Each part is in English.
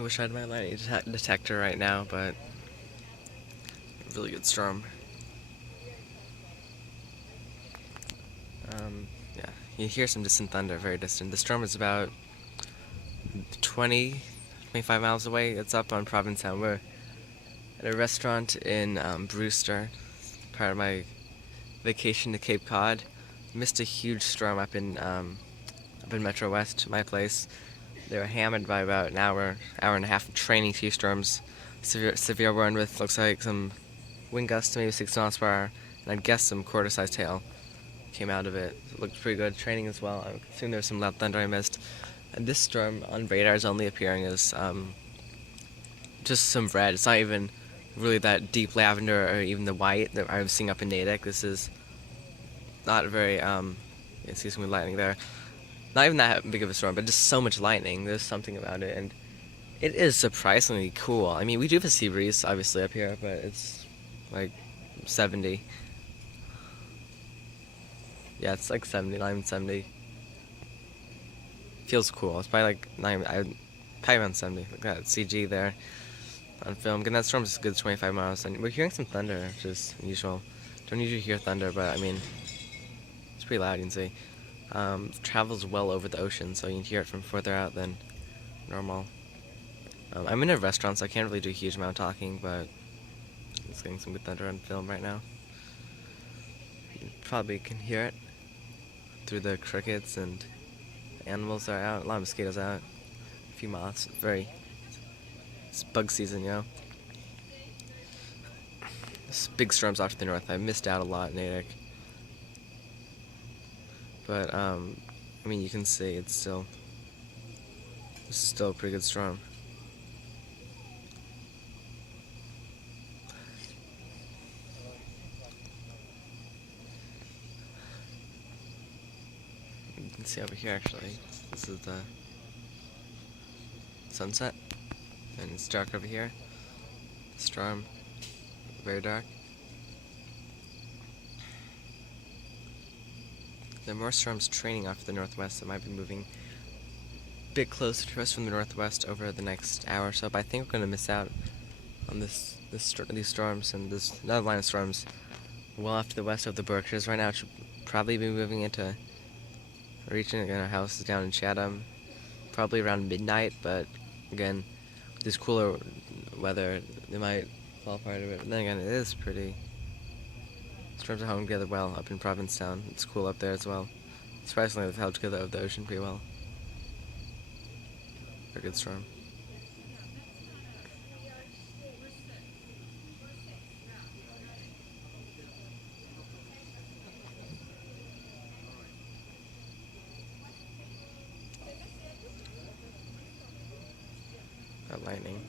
I wish I had my lightning detector right now, but really good storm. Yeah, you hear some distant thunder, very distant. The storm is about 25 miles away. It's up on Provincetown. We're at a restaurant in Brewster, part of my vacation to Cape Cod. Missed a huge storm up in Metro West, my place. They were hammered by about an hour and a half of training, few storms. Severe wind with looks like some wind gusts, maybe 6 miles per hour, and I'd guess some quarter-sized hail came out of it. It looked pretty good. Training as well. I assume there was some loud thunder I missed. And this storm on radar is only appearing as just some red. It's not even really that deep lavender or even the white that I was seeing up in Natick. This is not very, you see some lightning there. Not even that big of a storm, but just so much lightning. There's something about it, and it is surprisingly cool. I mean, we do have a sea breeze, obviously, up here, but it's like 70. Yeah, it's like 70, not even 70. Feels cool. It's probably like, probably around 70. Look at that CG there on film. Again, that storm's a good 25 miles, and we're hearing some thunder, which is unusual. Don't usually hear thunder, but I mean, it's pretty loud, you can see. Travels well over the ocean, so you can hear it from further out than normal. I'm in a restaurant, so I can't really do a huge amount of talking, but it's getting some good thunder on film right now. You probably can hear it through the crickets and animals that are out. A lot of mosquitoes out. A few moths. It's bug season, you know. This big storms off to the north. I missed out a lot in Natick. But, I mean, you can see it's still a pretty good storm. You can see over here, actually. This is the sunset, and it's dark over here. Storm, very dark. There are more storms training off to the northwest that might be moving a bit closer to us from the northwest over the next hour or so, but I think we're going to miss out on these storms and this another line of storms well off to the west of the Berkshires. Right now it should probably be moving into a region. Again, our house is down in Chatham, probably around midnight, but again, with this cooler weather, they might fall apart a bit. But then again, it is pretty. Storms are held together well up in Provincetown. It's cool up there as well. Surprisingly, they've held together over the ocean pretty well. Very good storm. Got lightning.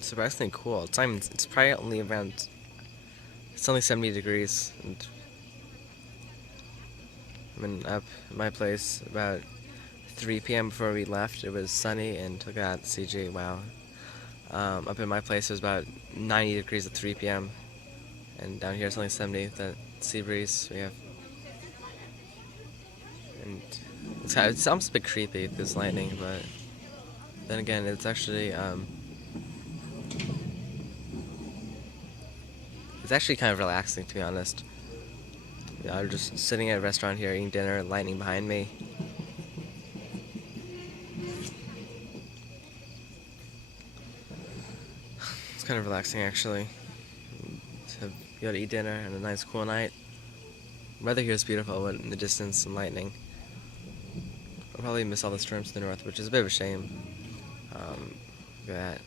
Surprisingly cool. It's probably only around. It's only 70 degrees, and I'm up at my place about 3 p.m. before we left. It was sunny, and look at that CG. Wow. Up in my place it was about 90 degrees at 3 p.m. and down here it's only 70 with the sea breeze we have. And it's almost a bit creepy, this lightning, but then again, it's actually kind of relaxing, to be honest. Yeah, I'm just sitting at a restaurant here eating dinner, lightning behind me. It's kind of relaxing, actually. To go to eat dinner and a nice cool night. Weather here is beautiful, but in the distance, some lightning. I'll probably miss all the storms to the north, which is a bit of a shame. Look at that.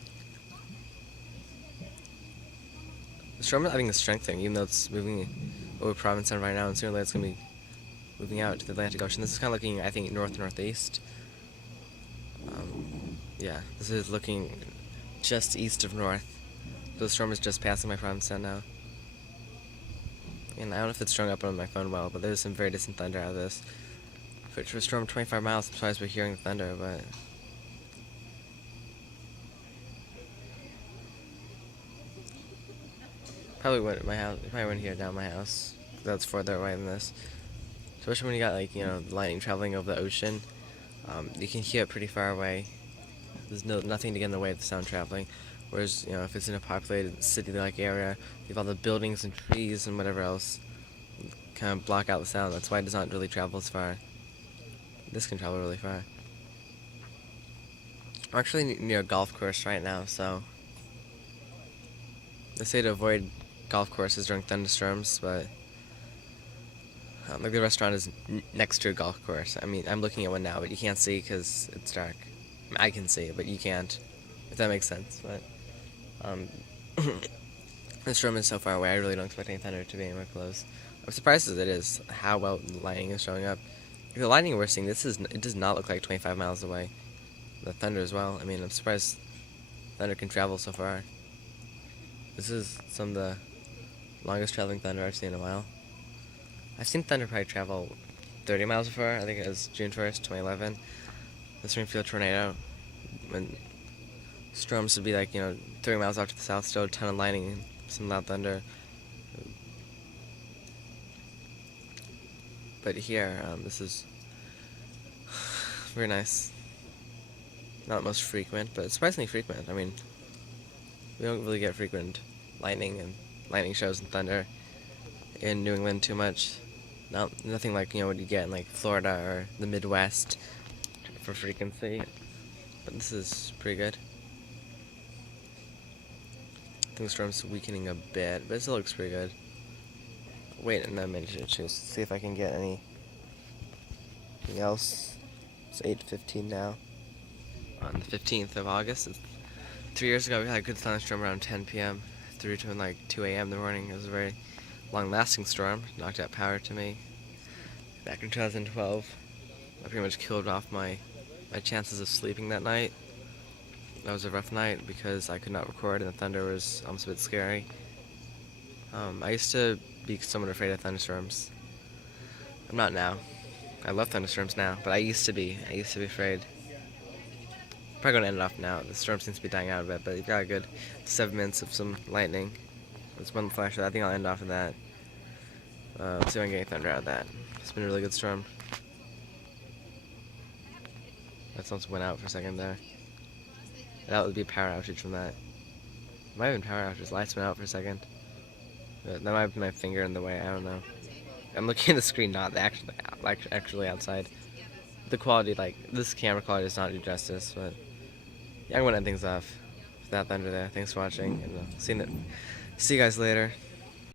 The storm is having a strengthening, even though it's moving over Provincetown right now, and sooner or later it's going to be moving out to the Atlantic Ocean. This is kind of looking, I think, north-northeast. Yeah, this is looking just east of north. So the storm is just passing my Provincetown now. And I don't know if it's showing up on my phone well, but there's some very distant thunder out of this. For a storm 25 miles, I'm surprised we're hearing the thunder, but Probably wouldn't my house. Probably wouldn't hear it down my house. That's further away than this. Especially when you got like lightning traveling over the ocean. You can hear it pretty far away. There's nothing to get in the way of the sound traveling. Whereas if it's in a populated city-like area, you have all the buildings and trees and whatever else kind of block out the sound. That's why it does not really travel as far. This can travel really far. I'm actually near a golf course right now, so they say to avoid golf courses during thunderstorms, but like the restaurant is next to a golf course. I mean, I'm looking at one now, but you can't see because it's dark. I can see, but you can't, if that makes sense. But the storm is so far away, I really don't expect any thunder to be anywhere close. I'm surprised as it is how well the lightning is showing up. The lightning we're seeing, it does not look like 25 miles away. The thunder as well. I mean, I'm surprised thunder can travel so far. This is some of the longest traveling thunder I've seen in a while. I've seen thunder probably travel 30 miles before. I think it was June 1st, 2011. The Springfield tornado. When storms would be like, 30 miles off to the south, still a ton of lightning and some loud thunder. But here, this is very nice. Not most frequent, but surprisingly frequent. I mean, we don't really get frequent lightning shows and thunder in New England too much. Nothing like what you get in like Florida or the Midwest for frequency. But this is pretty good. I think the storm's weakening a bit, but it still looks pretty good. Wait a minute to choose. See if I can get anything else. It's 8:15 now. On the 15th of August. 3 years ago, we had a good thunderstorm around 10 p.m. through to like 2 a.m. in the morning. It was a very long-lasting storm. Knocked out power to me back in 2012. I pretty much killed off my chances of sleeping that night. That was a rough night because I could not record and the thunder was almost a bit scary. I used to be somewhat afraid of thunderstorms. I'm not now. I love thunderstorms now, but I used to be afraid. Probably gonna end it off now. The storm seems to be dying out a bit, but you've got a good 7 minutes of some lightning. There's one flash. I think I'll end off of that. Let's see if I can get any thunder out of that. It's been a really good storm. That almost went out for a second there. That would be a power outage from that. It might have been power outage. Lights went out for a second. That might have been my finger in the way. I don't know. I'm looking at the screen, not actually outside. The quality, this camera quality does not do justice, but yeah, I'm gonna end things off with that thunder there. Thanks for watching, and see you guys later.